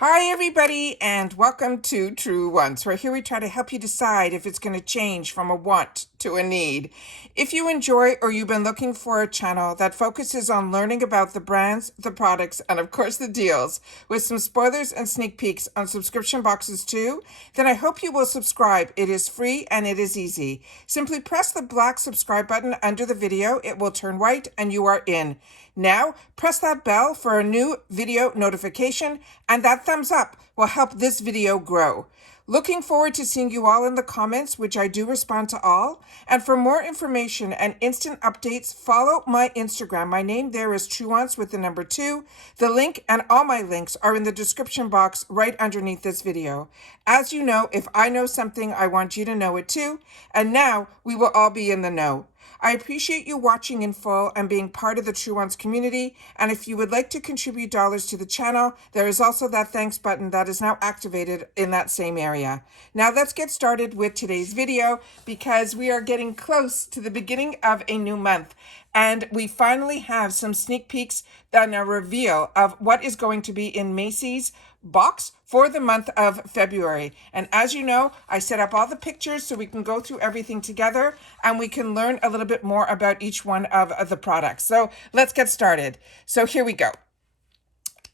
Hi, everybody, and welcome to Truewants, where here we try to help you decide if it's going to change from a want to a need. If you enjoy or you've been looking for a channel that focuses on learning about the brands, the products, and of course the deals, with some spoilers and sneak peeks on subscription boxes too, then I hope you will subscribe. It is free and it is easy. Simply press the black subscribe button under the video. It will turn white and you are in. Now, press that bell for a new video notification, and that thumbs up will help this video grow. Looking forward to seeing you all in the comments, which I do respond to all. And for more information and instant updates, follow my Instagram. My name there is Truewants with the number 2. The link and all my links are in the description box right underneath this video. As you know, if I know something, I want you to know it too. And now we will all be in the know. I appreciate you watching in full and being part of the Truewants community. And if you would like to contribute dollars to the channel, there is also that thanks button that is now activated in that same area. Now let's get started with today's video because we are getting close to the beginning of a new month. And we finally have some sneak peeks and a reveal of what is going to be in Macys box for the month of February. And as you know, I set up all the pictures so we can go through everything together and we can learn a little bit more about each one of the products. So let's get started. So here we go.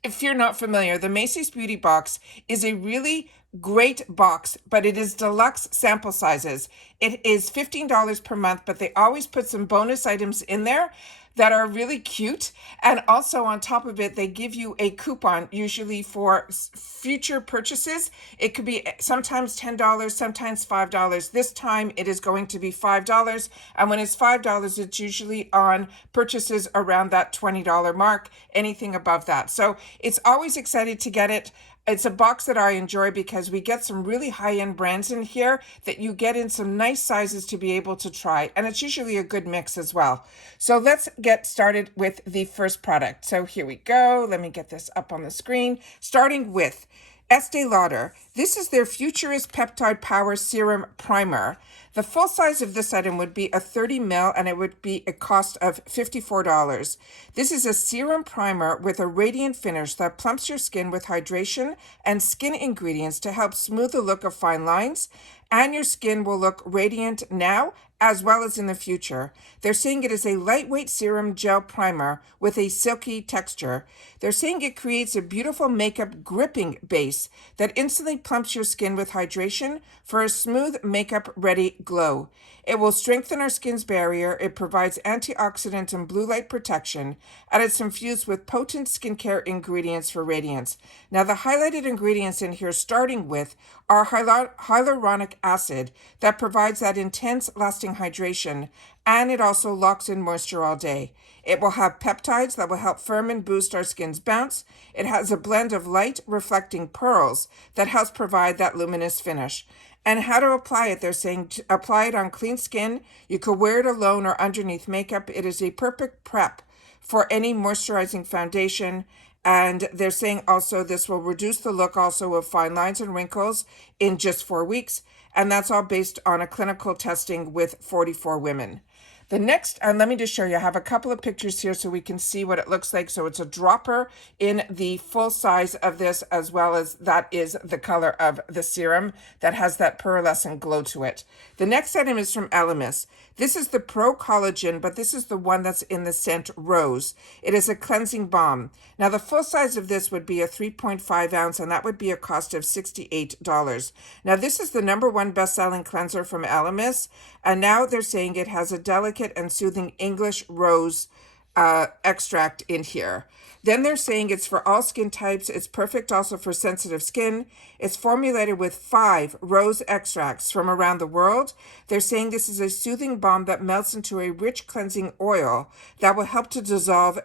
If you're not familiar, the Macys Beauty Box is a really great box, but it is deluxe sample sizes. It is $15 per month, but they always put some bonus items in there that are really cute. And also on top of it, they give you a coupon, usually for future purchases. It could be sometimes $10, sometimes $5. This time it is going to be $5. And when it's $5, it's usually on purchases around that $20 mark, anything above that. So it's always excited to get it. It's a box that I enjoy because we get some really high-end brands in here that you get in some nice sizes to be able to try. And it's usually a good mix as well. So let's get started with the first product. So here we go. Let me get this up on the screen. Starting with Estee Lauder. This is their Futurist Peptide Power Serum Primer. The full size of this item would be a 30 ml and it would be a cost of $54. This is a serum primer with a radiant finish that plumps your skin with hydration and skin ingredients to help smooth the look of fine lines, and your skin will look radiant now as well as in the future. They're saying it is a lightweight serum gel primer with a silky texture. They're saying it creates a beautiful makeup gripping base that instantly plumps your skin with hydration for a smooth makeup ready glow. It will strengthen our skin's barrier. It provides antioxidant and blue light protection, and it's infused with potent skincare ingredients for radiance. Now, the highlighted ingredients in here, starting with, are hyaluronic acid that provides that intense, lasting hydration, and it also locks in moisture all day. It will have peptides that will help firm and boost our skin's bounce. It has a blend of light reflecting pearls that helps provide that luminous finish. And how to apply it, they're saying to apply it on clean skin. You could wear it alone or underneath makeup. It is a perfect prep for any moisturizing foundation. And they're saying also this will reduce the look also of fine lines and wrinkles in just 4 weeks. And that's all based on a clinical testing with 44 women. The next, and let me just show you, I have a couple of pictures here so we can see what it looks like. So it's a dropper in the full size of this, as well as that is the color of the serum that has that pearlescent glow to it. The next item is from Elmus. This is the Pro Collagen, but this is the one that's in the scent Rose. It is a cleansing balm. Now, the full size of this would be a 3.5 ounce, and that would be a cost of $68. Now, this is the #1 best-selling cleanser from Elmus, and now they're saying it has a delicate and soothing English rose extract in here. Then they're saying it's for all skin types. It's perfect also for sensitive skin. It's formulated with 5 rose extracts from around the world. They're saying this is a soothing balm that melts into a rich cleansing oil that will help to dissolve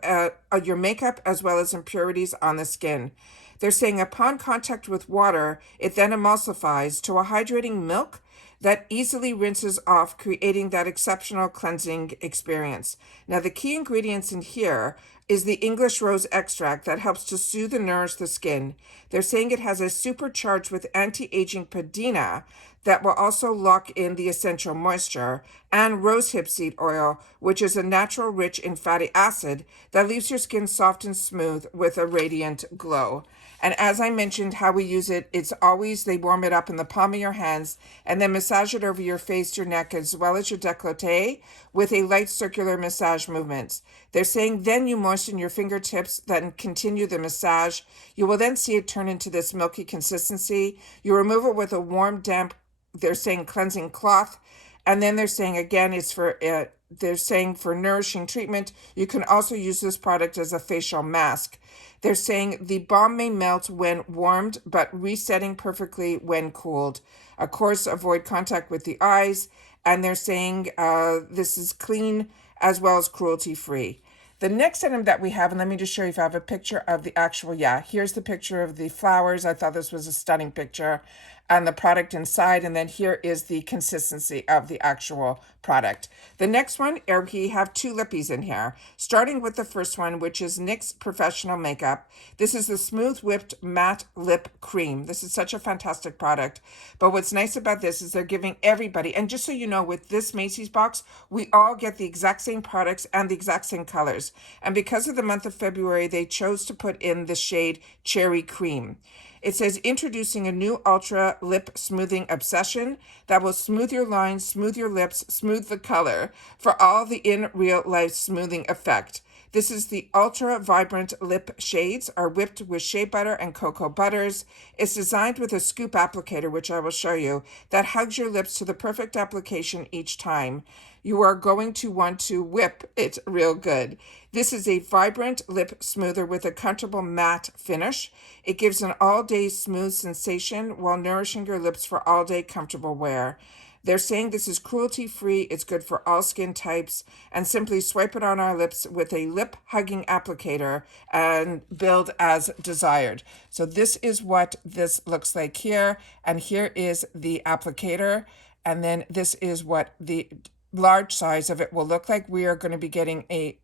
your makeup as well as impurities on the skin. They're saying upon contact with water, it then emulsifies to a hydrating milk that easily rinses off, creating that exceptional cleansing experience. Now, the key ingredients in here is the English rose extract that helps to soothe and nourish the skin. They're saying it has a supercharged with anti-aging padina that will also lock in the essential moisture, and rosehip seed oil, which is a natural rich in fatty acid that leaves your skin soft and smooth with a radiant glow. And as I mentioned, how we use it, it's always they warm it up in the palm of your hands and then massage it over your face, your neck, as well as your décolleté with a light circular massage movements. They're saying then you moisten your fingertips, then continue the massage. You will then see it turn into this milky consistency. You remove it with a warm, damp, they're saying cleansing cloth. And then they're saying again, they're saying for nourishing treatment, you can also use this product as a facial mask. They're saying the balm may melt when warmed, but resetting perfectly when cooled. Of course, avoid contact with the eyes. And they're saying this is clean as well as cruelty-free. The next item that we have, and let me just show you if I have a picture of the actual, here's the picture of the flowers. I thought this was a stunning picture, and the product inside, and then here is the consistency of the actual product. The next one, we have two lippies in here, starting with the first one, which is NYX Professional Makeup. This is the Smooth Whipped Matte Lip Cream. This is such a fantastic product, but what's nice about this is they're giving everybody, and just so you know, with this Macys box, we all get the exact same products and the exact same colors, and because of the month of February, they chose to put in the shade Cherry Cream. It says, introducing a new Ultra Lip Smoothing Obsession that will smooth your lines, smooth your lips, smooth the color for all the in real life smoothing effect. This is the Ultra Vibrant Lip Shades are whipped with shea butter and cocoa butters. It's designed with a scoop applicator, which I will show you, that hugs your lips to the perfect application each time. You are going to want to whip it real good. This is a vibrant lip smoother with a comfortable matte finish. It gives an all-day smooth sensation while nourishing your lips for all-day comfortable wear. They're saying this is cruelty-free, it's good for all skin types, and simply swipe it on our lips with a lip-hugging applicator and build as desired. So this is what this looks like here, and here is the applicator, and then this is what the large size of it will look like. We are going to be getting a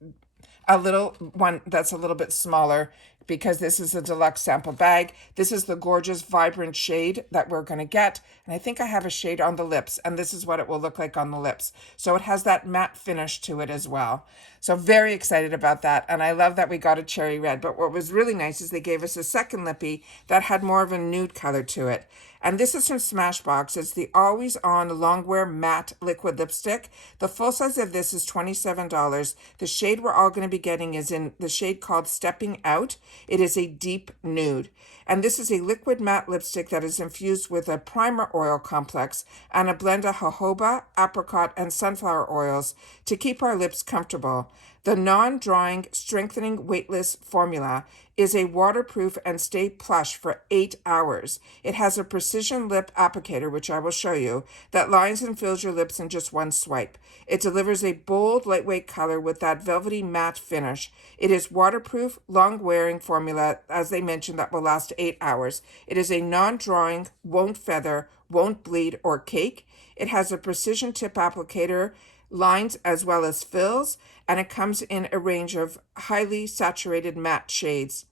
little one that's a little bit smaller because this is a deluxe sample bag. This is the gorgeous vibrant shade that we're going to get. And I think I have a shade on the lips, and this is what it will look like on the lips. So it has that matte finish to it as well. So very excited about that. And I love that we got a cherry red. But what was really nice is they gave us a second lippy that had more of a nude color to it. And this is from Smashbox. It's the Always On Longwear Matte Liquid Lipstick. The full size of this is $27. The shade we're all going to be getting is in the shade called Stepping Out. It is a deep nude. And this is a liquid matte lipstick that is infused with a primer oil complex and a blend of jojoba, apricot, and sunflower oils to keep our lips comfortable. The non-drying, strengthening, weightless formula is a waterproof and stay plush for 8 hours. It has a precision lip applicator, which I will show you, that lines and fills your lips in just one swipe. It delivers a bold, lightweight color with that velvety matte finish. It is waterproof, long-wearing formula, as they mentioned, that will last 8 hours. It is a non-drawing, won't feather, won't bleed or cake. It has a precision tip applicator, lines as well as fills, and it comes in a range of highly saturated matte shades.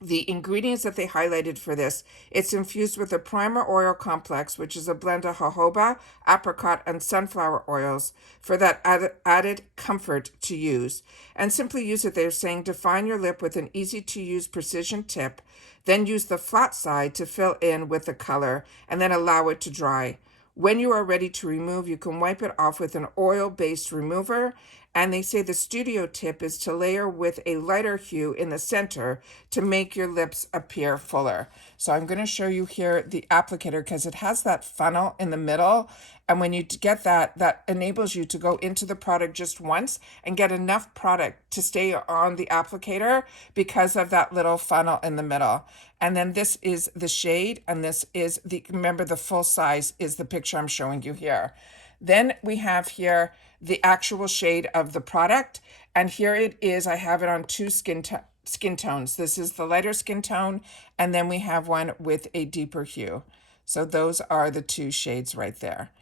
The ingredients that they highlighted for this, it's infused with a primer oil complex, which is a blend of jojoba, apricot, and sunflower oils for that added comfort to use. And simply use it, they're saying, define your lip with an easy-to-use precision tip, then use the flat side to fill in with the color, and then allow it to dry. When you are ready to remove, you can wipe it off with an oil-based remover. And they say the studio tip is to layer with a lighter hue in the center to make your lips appear fuller. So I'm going to show you here the applicator because it has that funnel in the middle. And when you get that, that enables you to go into the product just once and get enough product to stay on the applicator because of that little funnel in the middle. And then this is the shade, and this is remember the full size is the picture I'm showing you here. Then we have here the actual shade of the product, and here it is. I have it on two skin tones. This is the lighter skin tone, and then we have one with a deeper hue. So those are the two shades right there.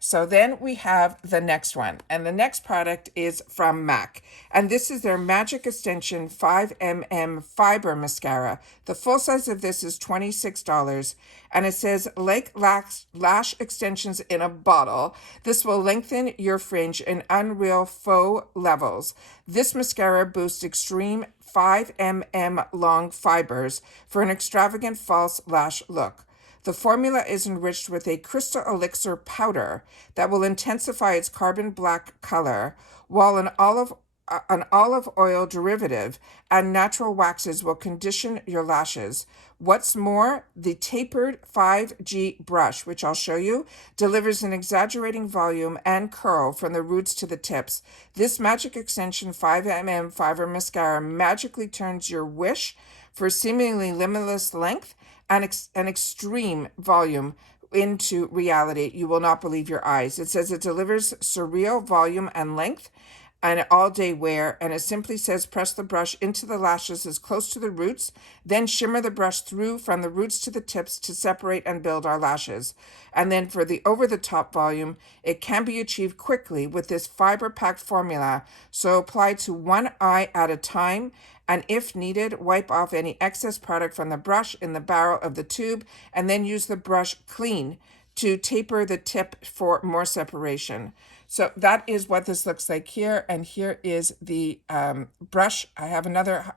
So then we have the next one, and the next product is from MAC, and this is their Magic Extension 5mm Fiber Mascara. The full size of this is $26, and it says Lake Lash Extensions in a Bottle. This will lengthen your fringe in unreal faux levels. This mascara boosts extreme 5mm long fibers for an extravagant false lash look. The formula is enriched with a crystal elixir powder that will intensify its carbon black color, while an olive oil derivative and natural waxes will condition your lashes. What's more, the tapered 5G brush, which I'll show you, delivers an exaggerating volume and curl from the roots to the tips. This Magic Extension 5mm Fiber Mascara magically turns your wish for seemingly limitless length and an extreme volume into reality. You will not believe your eyes. It says it delivers surreal volume and length and all-day wear, and it simply says press the brush into the lashes as close to the roots, then shimmer the brush through from the roots to the tips to separate and build our lashes. And then for the over-the-top volume, it can be achieved quickly with this fiber-packed formula, so apply to one eye at a time, and if needed, wipe off any excess product from the brush in the barrel of the tube, and then use the brush clean to taper the tip for more separation. So that is what this looks like here, and here is the brush. I have another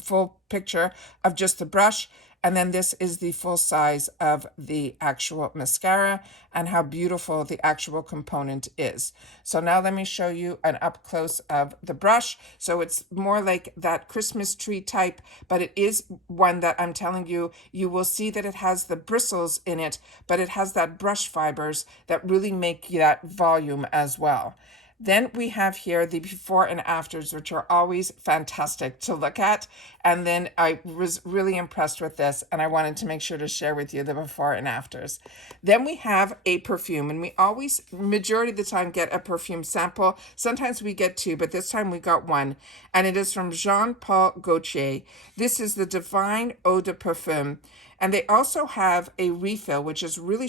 full picture of just the brush, and then this is the full size of the actual mascara and how beautiful the actual component is. So now let me show you an up close of the brush. So it's more like that Christmas tree type, but it is one that I'm telling you, you will see that it has the bristles in it, but it has that brush fibers that really make that volume as well. Then we have here the before and afters, which are always fantastic to look at. And then I was really impressed with this, and I wanted to make sure to share with you the before and afters. Then we have a perfume, and we always, majority of the time, get a perfume sample. Sometimes we get two, but this time we got one, and it is from Jean-Paul Gaultier. This is the Divine Eau de Perfume. And they also have a refill, which is really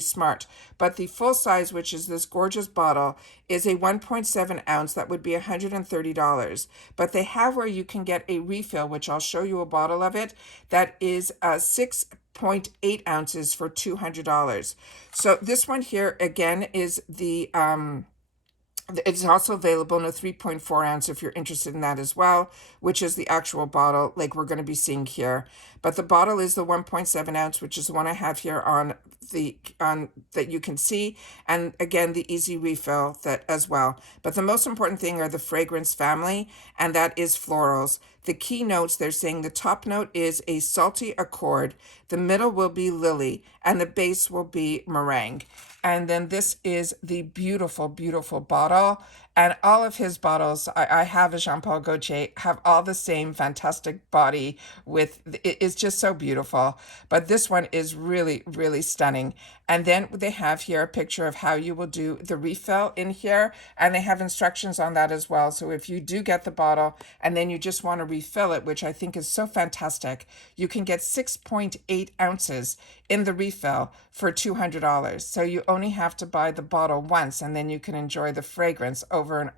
smart. But the full size, which is this gorgeous bottle, is a 1.7 ounce. That would be $130. But they have where you can get a refill, which I'll show you a bottle of it, that is 6.8 ounces for $200. So this one here, again, is the... It's also available in a 3.4 ounce if you're interested in that as well, which is the actual bottle like we're going to be seeing here. But the bottle is the 1.7 ounce, which is the one I have here on that you can see, and again the easy refill that as well. But the most important thing are the fragrance family, and that is florals. The key notes, they're saying the top note is a salty accord, the middle will be lily, and the base will be meringue. And then this is the beautiful bottle. And all of his bottles, I have a Jean-Paul Gaultier, have all the same fantastic body with, it's just so beautiful. But this one is really stunning. And then they have here a picture of how you will do the refill in here. And they have instructions on that as well. So if you do get the bottle and then you just want to refill it, which I think is so fantastic, you can get 6.8 ounces in the refill for $200. So you only have to buy the bottle once, and then you can enjoy the fragrance over and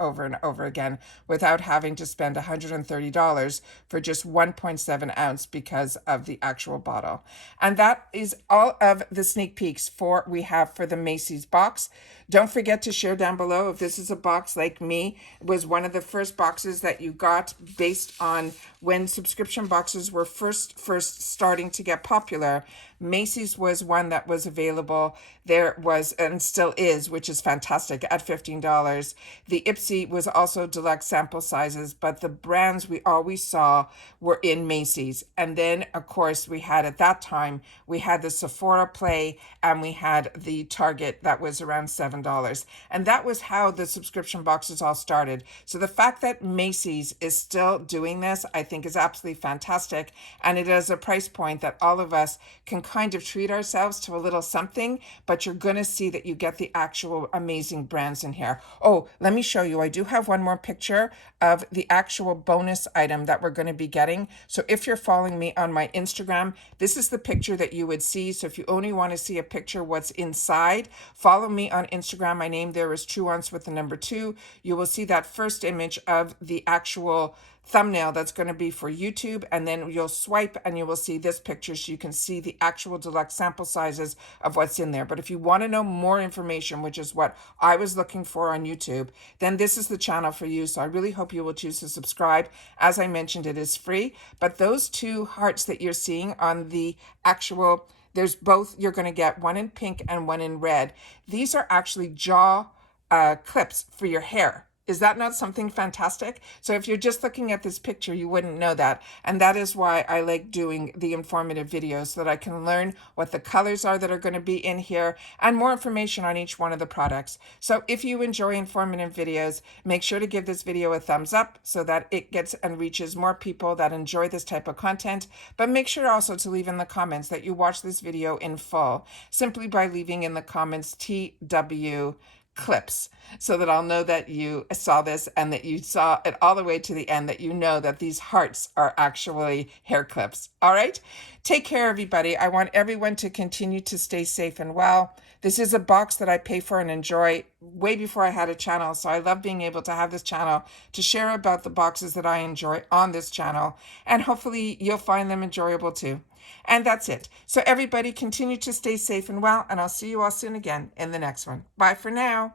over again without having to spend $130 for just 1.7 ounce because of the actual bottle. And that is all of the sneak peeks we have for the Macys box. Don't forget to share down below if this is a box like me. It was one of the first boxes that you got based on when subscription boxes were first starting to get popular. Macys was one that was available. There was, and still is, which is fantastic, at $15. The Ipsy was also deluxe sample sizes, but the brands we always saw were in Macys. And then, of course, we had at that time, we had the Sephora Play, and we had the Target that was around $7. $7. And that was how the subscription boxes all started. So the fact that Macys is still doing this, I think is absolutely fantastic. And it is a price point that all of us can kind of treat ourselves to a little something, but you're going to see that you get the actual amazing brands in here. Oh, let me show you. I do have one more picture of the actual bonus item that we're going to be getting. So if you're following me on my Instagram, this is the picture that you would see. So if you only want to see a picture what's inside, follow me on Instagram. My name there is Truewants with the number 2. You will see that first image of the actual thumbnail that's going to be for YouTube, and then you'll swipe and you will see this picture so you can see the actual deluxe sample sizes of what's in there. But if you want to know more information, which is what I was looking for on YouTube, then this is the channel for you. So I really hope you will choose to subscribe. As I mentioned, it is free, but those 2 hearts that you're seeing on the actual, there's both, you're going to get one in pink and one in red. These are actually jaw clips for your hair. Is that not something fantastic? So if you're just looking at this picture, you wouldn't know that. And that is why I like doing the informative videos, so that I can learn what the colors are that are going to be in here and more information on each one of the products. So if you enjoy informative videos, make sure to give this video a thumbs up so that it gets and reaches more people that enjoy this type of content. But make sure also to leave in the comments that you watch this video in full, simply by leaving in the comments TW clips, so that I'll know that you saw this and that you saw it all the way to the end, that you know that these hearts are actually hair clips. All right? Take care, everybody. I want everyone to continue to stay safe and well. This is a box that I pay for and enjoy way before I had a channel. So I love being able to have this channel to share about the boxes that I enjoy on this channel. And hopefully you'll find them enjoyable too. And that's it. So everybody continue to stay safe and well, and I'll see you all soon again in the next one. Bye for now.